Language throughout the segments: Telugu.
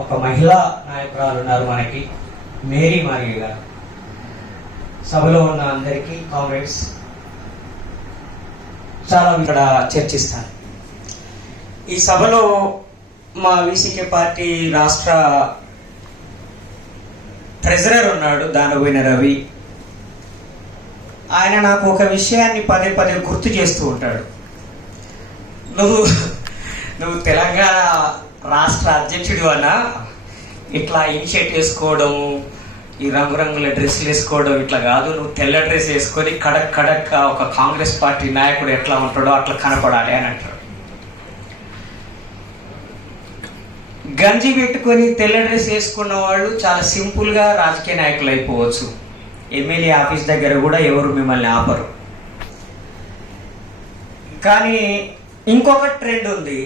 ఒక మహిళా నాయకురాలు ఉన్నారు మనకి మేరీ మారియ గారు. సభలో ఉన్న అందరికీ కామ్రేడ్స్ చాలా ఇక్కడ చర్చిస్తాను. ఈ సభలో మా వీసీకే పార్టీ రాష్ట్ర ట్రెజరర్ ఉన్నాడు దానబోయిన రవి. ఆయన నాకు ఒక విషయాన్ని పదే పదే గుర్తు చేస్తూ ఉంటాడు. నువ్వు నువ్వు తెలంగాణ రాష్ట్ర అధ్యక్షుడు అన్న ఇట్లా ఇనిషియేట్ వేసుకోవడం ఈ రంగురంగుల డ్రెస్సులు వేసుకోవడం ఇట్లా కాదు. నువ్వు తెల్ల డ్రెస్ వేసుకొని కడక్ కడక్ ఒక కాంగ్రెస్ పార్టీ నాయకుడు ఎట్లా ఉంటాడో అట్లా కనపడాలి అని అంటాడు. గంజి పెట్టుకొని తెల్ల డ్రెస్ వేసుకున్న వాళ్ళు చాలా సింపుల్గా రాజకీయ నాయకులు అయిపోవచ్చు. ఎమ్మెల్యే ఆఫీస్ దగ్గర కూడా ఎవరు మిమ్మల్ని ఆపరు. కానీ ఇంకొక ట్రెండ్ ఉంది.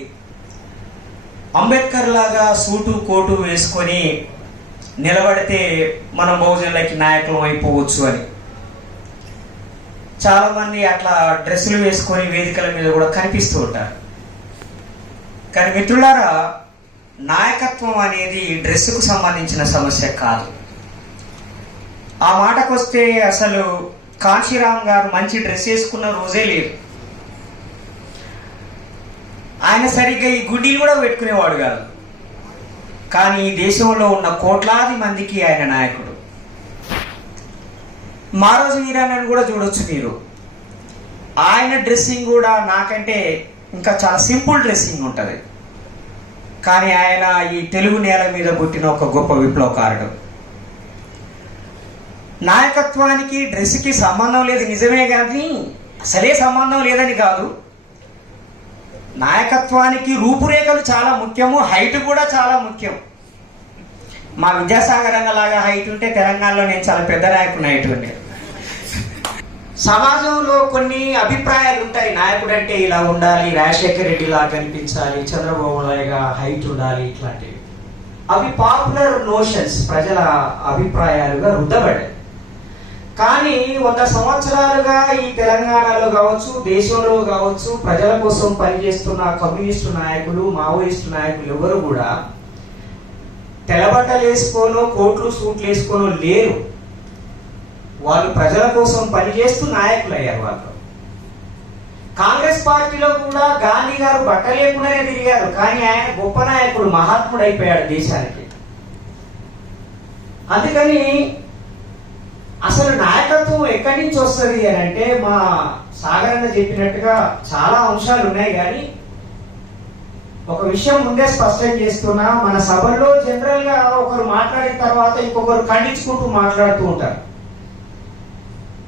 అంబేద్కర్ లాగా సూటు కోటు వేసుకొని నిలబడితే మన బహుజనులకి నాయకులం అయిపోవచ్చు అని. చాలామంది అట్లా డ్రెస్సులు వేసుకొని వేదికల మీద కూడా కనిపిస్తూ ఉంటారు. కానీ మిత్రులారా నాయకత్వం అనేది డ్రెస్సుకు సంబంధించిన సమస్య కాదు. ఆ మాటకొస్తే అసలు కాంశీరామ్ గారు మంచి డ్రెస్ వేసుకున్న రోజే లేదు. ఆయన సరిగ్గా ఈ గుడ్డీలు కూడా పెట్టుకునేవాడు కాదు. కానీ ఈ దేశంలో ఉన్న కోట్లాది మందికి ఆయన నాయకుడు. మారోజు వీరాన్ని కూడా చూడొచ్చు మీరు. ఆయన డ్రెస్సింగ్ కూడా నాకంటే ఇంకా చాలా సింపుల్ డ్రెస్సింగ్ ఉంటుంది. కానీ ఆయన ఈ తెలుగు నేల మీద పుట్టిన ఒక గొప్ప విప్లవకారుడు. నాయకత్వానికి డ్రెస్కి సంబంధం లేదు. నిజమే కానీ అసలే సంబంధం లేదని కాదు. నాయకత్వానికి రూపురేఖలు చాలా ముఖ్యము హైట్ కూడా చాలా ముఖ్యం. మా విద్యాసాగర్ లాగా హైట్ ఉంటే తెలంగాణలో నేను చాలా పెద్ద నాయకుడు హైట్ ఉండే సమాజంలో కొన్ని అభిప్రాయాలు ఉంటాయి. నాయకుడు అంటే ఇలా ఉండాలి రాజశేఖర్ రెడ్డి లా కనిపించాలి చంద్రబాబు లాగా హైట్ ఉండాలి ఇట్లాంటివి. అవి పాపులర్ నోషన్స్ ప్రజల అభిప్రాయాలుగా రుద్దబడ్డాయి. కానీ వంద సంవత్సరాలుగా ఈ తెలంగాణలో కావచ్చు దేశంలో కావచ్చు ప్రజల కోసం పనిచేస్తున్న కమ్యూనిస్టు నాయకులు మావోయిస్టు నాయకులు ఎవరు కూడా తెల్లబట్టలు వేసుకోనో కోట్లు సూట్లు వేసుకోనో లేరు. వాళ్ళు ప్రజల కోసం పనిచేస్తూ నాయకులు అయ్యారు వాళ్ళు. కాంగ్రెస్ పార్టీలో కూడా గాంధీ గారు బట్ట లేకుండానే తిరిగారు. కానీ ఆయన గొప్ప నాయకుడు మహాత్ముడు అయిపోయాడు దేశానికి. అందుకని అసలు నాయకత్వం ఎక్కడి నుంచి వస్తుంది అని అంటే మా సాగరన్న చెప్పినట్టుగా చాలా అంశాలు ఉన్నాయి కానీ ఒక విషయం ముందే స్పష్టం చేస్తున్నా మన సభల్లో జనరల్గా ఒకరు మాట్లాడిన తర్వాత ఇంకొకరు ఖండించుకుంటూ మాట్లాడుతూ ఉంటారు.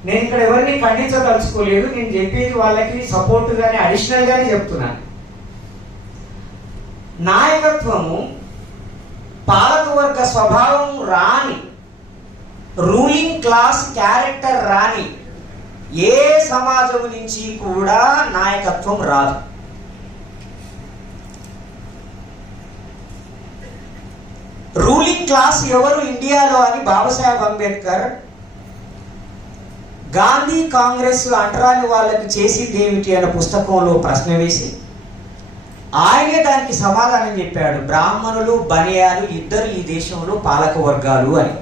నేను ఇక్కడ ఎవరిని ఖండించదలుచుకోలేదు నేను చెప్పేది వాళ్ళకి సపోర్ట్ గానే అడిషనల్ గానే చెప్తున్నాను. నాయకత్వము పాలకవర్గ స్వభావం రాని రూలింగ్ క్లాస్ క్యారెక్టర్ రాని ఏ సమాజం నుంచి కూడా నాయకత్వం రాదు. రూలింగ్ క్లాస్ ఎవరు ఇండియాలో అని బాబాసాహెబ్ అంబేద్కర్ గాంధీ కాంగ్రెస్ అంటరాని వాళ్ళకి చేసింది ఏమిటి అనే పుస్తకంలో ప్రశ్న వేసి ఆయనే దానికి సమాధానం చెప్పాడు. బ్రాహ్మణులు బనియాలు ఇద్దరు ఈ దేశంలో పాలక వర్గాలు అని.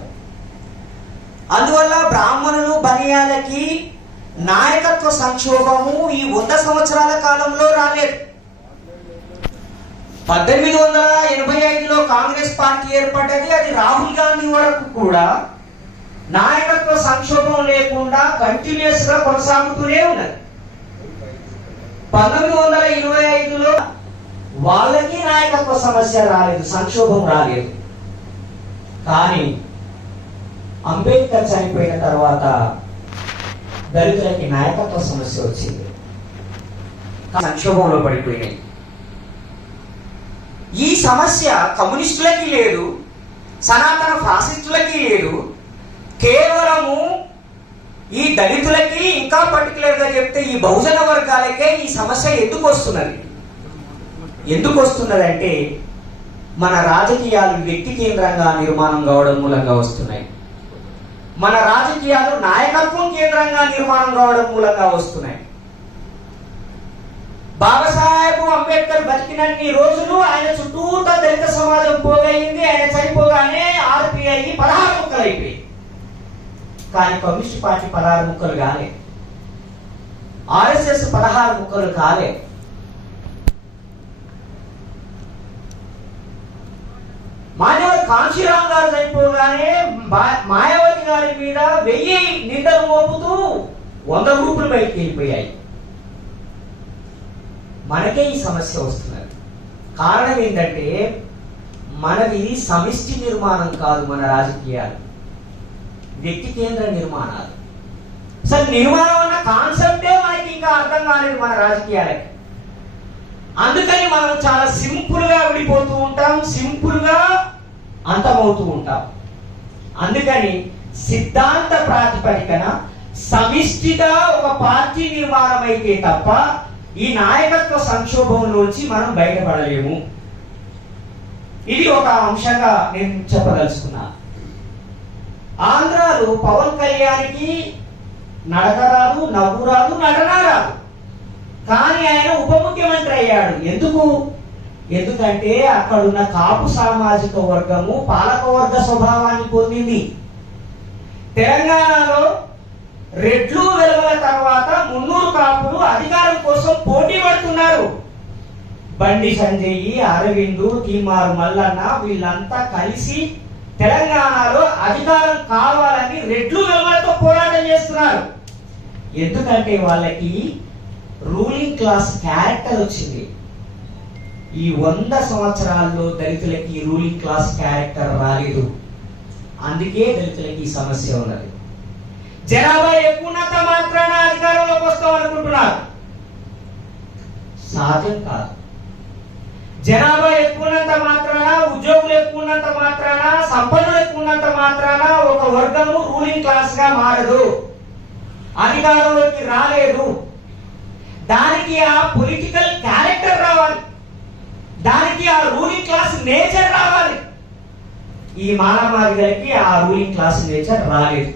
అందువల్ల బ్రాహ్మణులు బనియాలకి నాయకత్వ సంక్షోభము ఈ వంద సంవత్సరాల కాలంలో రాలేదు. పద్దెనిమిది వందల ఎనభై ఐదులో కాంగ్రెస్ పార్టీ ఏర్పడ్డది అది రాహుల్ గాంధీ వరకు కూడా నాయకత్వ సంక్షోభం లేకుండా కంటిన్యూస్గా కొనసాగుతూనే ఉన్నది. పంతొమ్మిది వందల ఇరవై ఐదులో వాళ్ళకి నాయకత్వ సమస్య రాలేదు సంక్షోభం రాలేదు. కానీ అంబేద్కర్ చనిపోయిన తర్వాత దళితులకి నాయకత్వ సమస్య వచ్చింది. సంక్షోభంలో పడిపోయినాయి. ఈ సమస్య కమ్యూనిస్టులకి లేదు సనాతన ఫాసిస్టులకి లేదు కేవలము ఈ దళితులకి ఇంకా పర్టికులర్గా చెప్తే ఈ బహుజన వర్గాలకే ఈ సమస్య ఎందుకు వస్తున్నది? ఎందుకు వస్తున్నది అంటే మన రాజకీయాలు వ్యక్తి కేంద్రంగా నిర్మాణం కావడం మూలంగా వస్తున్నాయి. మన రాజకీయాలు నాయకత్వం కేంద్రంగా నిర్మాణం కావడం మూలంగా వస్తున్నాయి. బాబాసాహెబ్ అంబేద్కర్ బతికినన్ని రోజులు ఆయన చుట్టూతా దళిత సమాజం పోగయింది ఆయన అయ్యి పదహారు ముక్కలు అయిపోయి కానీ కమ్యూనిస్ట్ పార్టీ పదహారు ముక్కలు కాలే. ఆర్ఎస్ఎస్ పదహారు ముక్కలు కాలే. మాన్యవర్ కాంశీరామ్ గారు చనిపోగానే మా- మాయావతి గారి మీద వెయ్యి నిందలు మోపుతూ వంద గ్రూపులు బయటికి వెళ్ళిపోయాయి. మనకే ఈ సమస్య వస్తున్నది. కారణం ఏంటంటే మనది సమిష్టి నిర్మాణం కాదు మన రాజకీయాలు. వ్యక్తి కేంద్ర నిర్మాణాలు. అసలు నిర్మాణం అన్న కాన్సెప్టే మనకి ఇంకా అర్థం కాలేదు మన రాజకీయాలకి. అందుకని మనం చాలా సింపుల్గా విడిపోతూ ఉంటాం. సింపుల్గా అంతమవుతూ ఉంటాం. అందుకని సిద్ధాంత ప్రాతిపదికన సమిష్టిగా ఒక పార్టీ నిర్మాణం అయితే తప్ప ఈ నాయకత్వ సంక్షోభంలోంచి మనం బయటపడలేము. ఇది ఒక అంశంగా నేను చెప్పదలుచుకున్నా. ఆంధ్రాలో పవన్ కళ్యాణ్కి నడక రాదు నవ్వు రాదు నటన రాదు కానీ ఆయన ఉప ముఖ్యమంత్రి అయ్యాడు. ఎందుకు? ఎందుకంటే అక్కడున్న కాపు సామాజిక వర్గము పాలకవర్గ స్వభావాన్ని పొందింది. తెలంగాణలో రెడ్లు వెలువల తర్వాత మున్నూరు కాపులు అధికారం కోసం పోటీ పడుతున్నారు. బండి సంజయ్ అరవింద్ తీమారు మల్లన్న వీళ్ళంతా కలిసి తెలంగాణలో అధికారం కావాలని రెడ్లు వెలువలతో పోరాటం చేస్తున్నారు. ఎందుకంటే వాళ్ళకి రూలింగ్ క్లాస్ క్యారెక్టర్ వచ్చింది. ఈ వంద సంవత్సరాల్లో దళితులకి రూలింగ్ క్లాస్ క్యారెక్టర్ రాలేదు. అందుకే దళితులకి సమస్య ఉన్నది. జనాభా ఎక్కువన్నంత మాత్రాన అధికారంలోకి వస్తాం అనుకుంటున్నారు. సాధ్యం కాదు. జనాభా ఎక్కువన్నంత మాత్రాన ఉద్యోగులు ఎక్కువన్నంత మాత్రాన సంపన్నులు ఎక్కువన్నంత మాత్రాన ఒక వర్గము రూలింగ్ క్లాస్గా మారదు. అధికారంలోకి రాలేదు. దానికి ఆ పొలిటికల్ క్యారెక్టర్ రావాలి దానికి ఆ రూలింగ్ క్లాస్ నేచర్ రావాలి. ఈ మానవాళికి ఆ రూలింగ్ క్లాస్ నేచర్ రాలేదు.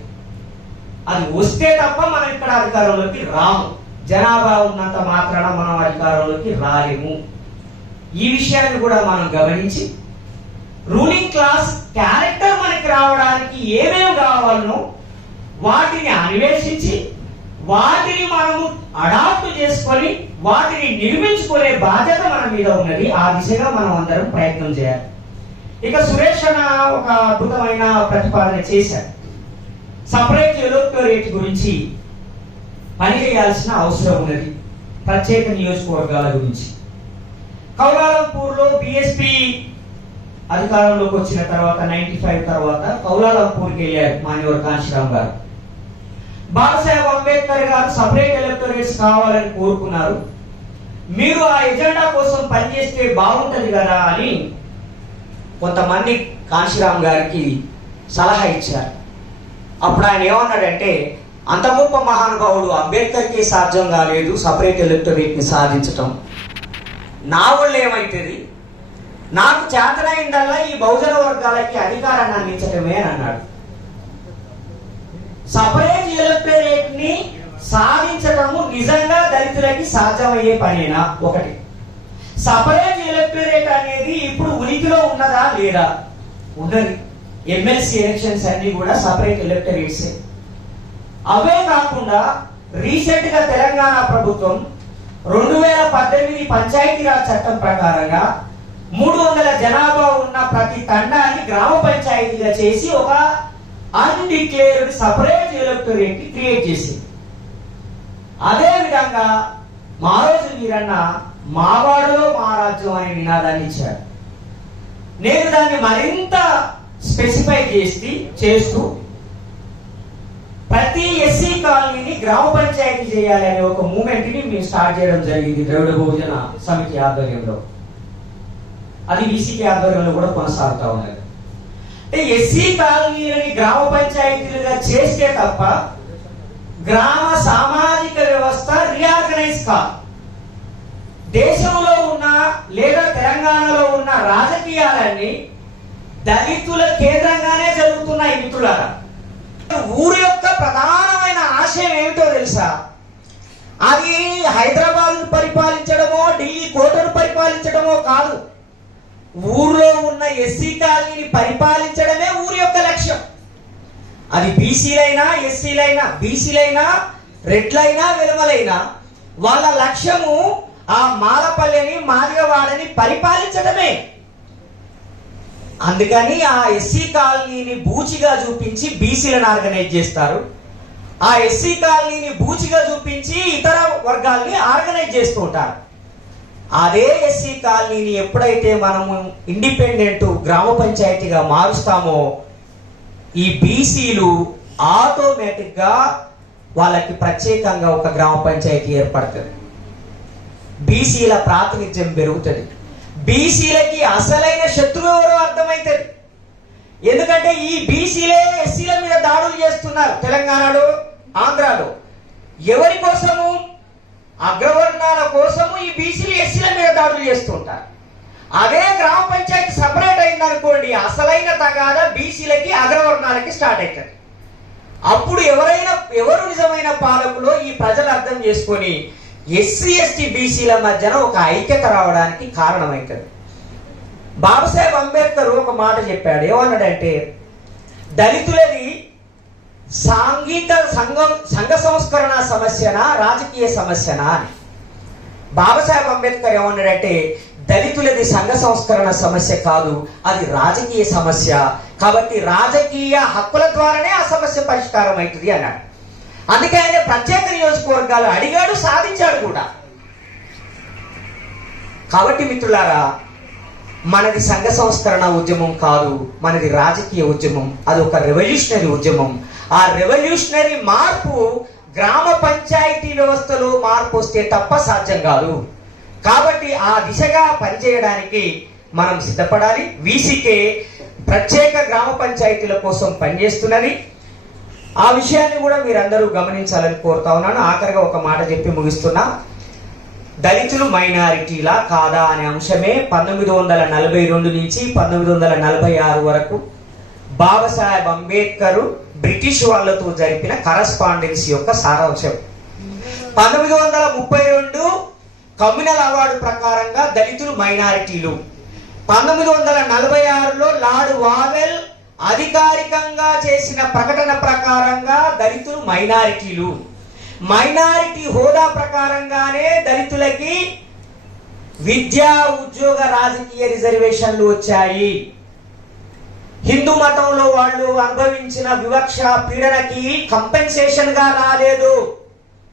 అది వస్తే తప్ప మనం ఇక్కడ అధికారంలోకి రాము. జనాభా ఉన్నంత మాత్రాన మనం అధికారంలోకి రాలేము. ఈ విషయాన్ని కూడా మనం గమనించి రూలింగ్ క్లాస్ క్యారెక్టర్ మనకి రావడానికి ఏమేమి కావాలనో వాటిని అన్వేషించి వాటిని మనము అడాప్ట్ చేసుకొని వాటిని నిర్మించుకునే బాధ్యత మన మీద ఉన్నది. ఆ దిశగా మనం అందరం ప్రయత్నం చేయాలి. ఇక సురేష్ అన్న ఒక అద్భుతమైన ప్రతిపాదన చేశారు సపరేట్ ఎలక్టోరేట్ గురించి పని చేయాల్సిన అవసరం ఉన్నది. ప్రత్యేక నియోజకవర్గాల గురించి. కౌలాలంపూర్లో బిఎస్పి అధికారంలోకి వచ్చిన తర్వాత నైన్టీ ఫైవ్ తర్వాత కౌలాలంపూర్కి వెళ్ళారు మాన్యవర్ కాంశీరామ్ గారు. బాబాసాహెబ్ అంబేద్కర్ గారు సపరేట్ ఎలక్టోరేట్స్ కావాలని కోరుకున్నారు. మీరు ఆ ఎజెండా కోసం పనిచేస్తే బాగుంటది కదా అని కొంతమంది కాశీరామ్ గారికి సలహా ఇచ్చారు. అప్పుడు ఆయన ఏమన్నాడంటే అంత గొప్ప మహానుభావుడు అంబేద్కర్కి సాధ్యం కాలేదు సపరేట్ ఎలక్టరేట్ని సాధించటం. నా వల్ల ఏమైతుంది? నాకు చేతనైందల్లా ఈ బహుజన వర్గాలకి అధికారాన్ని అందించటమే అని అన్నాడు. సపరేట్ ఎలక్టరేట్ని సాధించడము నిజంగా దళితులకి సాధ్యమయ్యే పనేనా? ఒకటి. సపరేట్ ఎలక్టరేట్ అనేది ఇప్పుడు ఉనికిలో ఉన్నదా లేదా? ఉన్నది. ఎమ్మెల్సీ ఎలక్షన్స్ అన్ని కూడా సపరేట్ ఎలక్టరేట్స్. అవే కాకుండా రీసెంట్గా తెలంగాణ ప్రభుత్వం రెండు వేల పద్దెనిమిది పంచాయతీరాజ్ చట్టం ప్రకారంగా మూడు వందల జనాభా ఉన్న ప్రతి తండాన్ని గ్రామ పంచాయతీగా చేసి ఒక అన్డిక్లేర్డ్ సపరేట్ ఎలక్టరేట్ని క్రియేట్ చేసింది. అదే విధంగా మా రోజు వీరన్న మావాడలో మహారాజ్యం అనే నినాదాన్ని ఇచ్చాడు. నేను దాన్ని మరింత స్పెసిఫై చేసి చేస్తూ ప్రతి ఎస్సీ కాలనీని గ్రామ పంచాయతీ చేయాలి అనే ఒక మూమెంట్ని మేము స్టార్ట్ చేయడం జరిగింది ద్రవిడ బహుజన సమితి ఆధ్వర్యంలో. అది బీసీకి ఆధ్వర్యంలో కూడా కొనసాగుతా ఉన్నది. అంటే ఎస్సీ కాలనీలని గ్రామ పంచాయతీలుగా చేస్తే తప్ప గ్రామ సామాజిక వ్యవస్థ రీఆర్గనైజ్ కాదు. దేశంలో ఉన్న లేదా తెలంగాణలో ఉన్న రాజకీయాలన్నీ దళితుల కేంద్రంగానే జరుగుతున్నాయి మిత్రులారా. ఊరి యొక్క ప్రధానమైన ఆశయం ఏమిటో తెలుసా? అది హైదరాబాద్ పరిపాలించడమో ఢిల్లీ కోటను పరిపాలించడమో కాదు. ఊర్లో ఉన్న ఎస్సీ కాలనీని పరిపాలించడమే ఊరి యొక్క లక్ష్యం. అది బీసీలైనా ఎస్సీలైనా బీసీలైనా రెడ్లైనా వెలుమలైనా వాళ్ళ లక్ష్యము ఆ మాలపల్లెని మాదిగవాడని పరిపాలించడమే. అందుకని ఆ ఎస్సీ కాలనీని బూచిగా చూపించి బీసీలను ఆర్గనైజ్ చేస్తారు. ఆ ఎస్సీ కాలనీని బూచిగా చూపించి ఇతర వర్గాల్ని ఆర్గనైజ్ చేస్తూ ఉంటారు. అదే ఎస్సీ కాలనీని ఎప్పుడైతే మనము ఇండిపెండెంట్ గ్రామ పంచాయతీగా మారుస్తామో ఈ బీసీలు ఆటోమేటిక్గా వాళ్ళకి ప్రత్యేకంగా ఒక గ్రామ పంచాయతీ ఏర్పడుతుంది. బీసీల ప్రాతినిధ్యం పెరుగుతుంది. బీసీలకి అసలైన శత్రువు ఎవరో అర్థమవుతుంది ఎందుకంటే ఈ బీసీలే ఎస్సీల మీద దాడులు చేస్తున్నారు. తెలంగాణలో ఆంధ్రాలో. ఎవరి కోసము అగ్రవర్ణాల కోసము ఈ బీసీలు ఎస్సీల మీద దాడులు చేస్తుంటారు. అదే గ్రామ పంచాయతీ సపరేట్ అయిందనుకోండి అసలైన తగాద బీసీలకి అగ్రవర్ణాలకి స్టార్ట్ అవుతుంది. అప్పుడు ఎవరైనా ఎవరు నిజమైన పాలకులో ఈ ప్రజలు అర్థం చేసుకొని ఎస్సీ ఎస్టీ బీసీల మధ్యన ఒక ఐక్యత రావడానికి కారణమవుతుంది బాబాసాహెబ్ అంబేద్కర్ ఒక మాట చెప్పాడు ఏమన్నాడంటే దళితులది సాంఘిక సంఘం సంఘ సంస్కరణ సమస్యనా రాజకీయ సమస్యనా అని. బాబాసాహెబ్ అంబేద్కర్ ఏమన్నాడంటే దళితులది సంఘ సంస్కరణ సమస్య కాదు అది రాజకీయ సమస్య. కాబట్టి రాజకీయ హక్కుల ద్వారానే ఆ సమస్య పరిష్కారం అవుతుంది అన్నాడు. అందుకే ఆయన ప్రత్యేక నియోజకవర్గాలు అడిగాడు సాధించాడు కూడా. కాబట్టి మిత్రులారా మనది సంఘ సంస్కరణ ఉద్యమం కాదు మనది రాజకీయ ఉద్యమం అది ఒక రెవల్యూషనరీ ఉద్యమం. ఆ రెవల్యూషనరీ మార్పు గ్రామ పంచాయతీ వ్యవస్థలో మార్పు వస్తే తప్ప సాధ్యం కాదు. కాబట్టి ఆ దిశగా పనిచేయడానికి మనం సిద్ధపడాలి. వీసీకే ప్రత్యేక గ్రామ పంచాయతీల కోసం పనిచేస్తున్నది. ఆ విషయాన్ని కూడా మీరందరూ గమనించాలని కోరుతా ఉన్నాను. ఆఖరిగా ఒక మాట చెప్పి ముగిస్తున్నా. దళితులు మైనారిటీలా కాదా అనే అంశమే పంతొమ్మిది వందల నలభై రెండు నుంచి పంతొమ్మిది వందల నలభై ఆరు వరకు బాబాసాహెబ్ అంబేద్కర్ బ్రిటిష్ వాళ్ళతో జరిపిన కరస్పాండెన్స్ యొక్క సారాంశం. పంతొమ్మిది వందల ముప్పై రెండు కమ్యూనల్ అవార్డు ప్రకారంగా దళితులు మైనారిటీలు. పంతొమ్మిది వందల నలభై ఆరులో లార్డ్ వావెల్ అధికారికంగా చేసిన ప్రకటన ప్రకారంగా దళితులు మైనారిటీలు. మైనారిటీ హోదా ప్రకారంగానే దళితులకి విద్యా ఉద్యోగ రాజకీయ రిజర్వేషన్లు వచ్చాయి. హిందూ మతంలో వాళ్ళు అనుభవించిన వివక్ష పీడనకి కంపెన్సేషన్గా రాలేదు.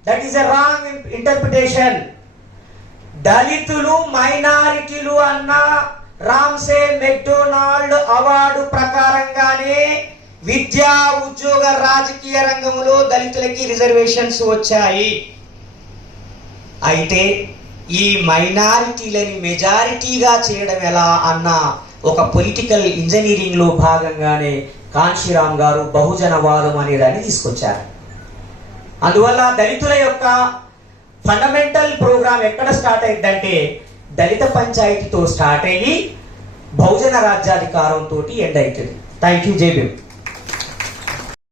That is a wrong interpretation దళితులు మైనారిటీలు అన్న రామ్సే మెక్డొనాల్డ్ అవార్డు ప్రకారంగానే విద్యా ఉద్యోగ రాజకీయ రంగంలో దళితులకి రిజర్వేషన్స్ వచ్చాయి. అయితే ఈ మైనారిటీలని మెజారిటీగా చేయడం ఎలా అన్న ఒక పొలిటికల్ ఇంజనీరింగ్లో భాగంగానే కాంశీరామ్ గారు బహుజనవాదం అనే దాన్ని తీసుకొచ్చారు. అందువల్ల దళితుల యొక్క ఫండమెంటల్ ప్రోగ్రామ్ ఎక్కడ స్టార్ట్ అయిందంటే దళిత పంచాయతీతో స్టార్ట్ అయ్యి బహుజన రాజ్యాధికారంతో ఎండ్ అవుతుంది థ్యాంక్ యూ జేబీ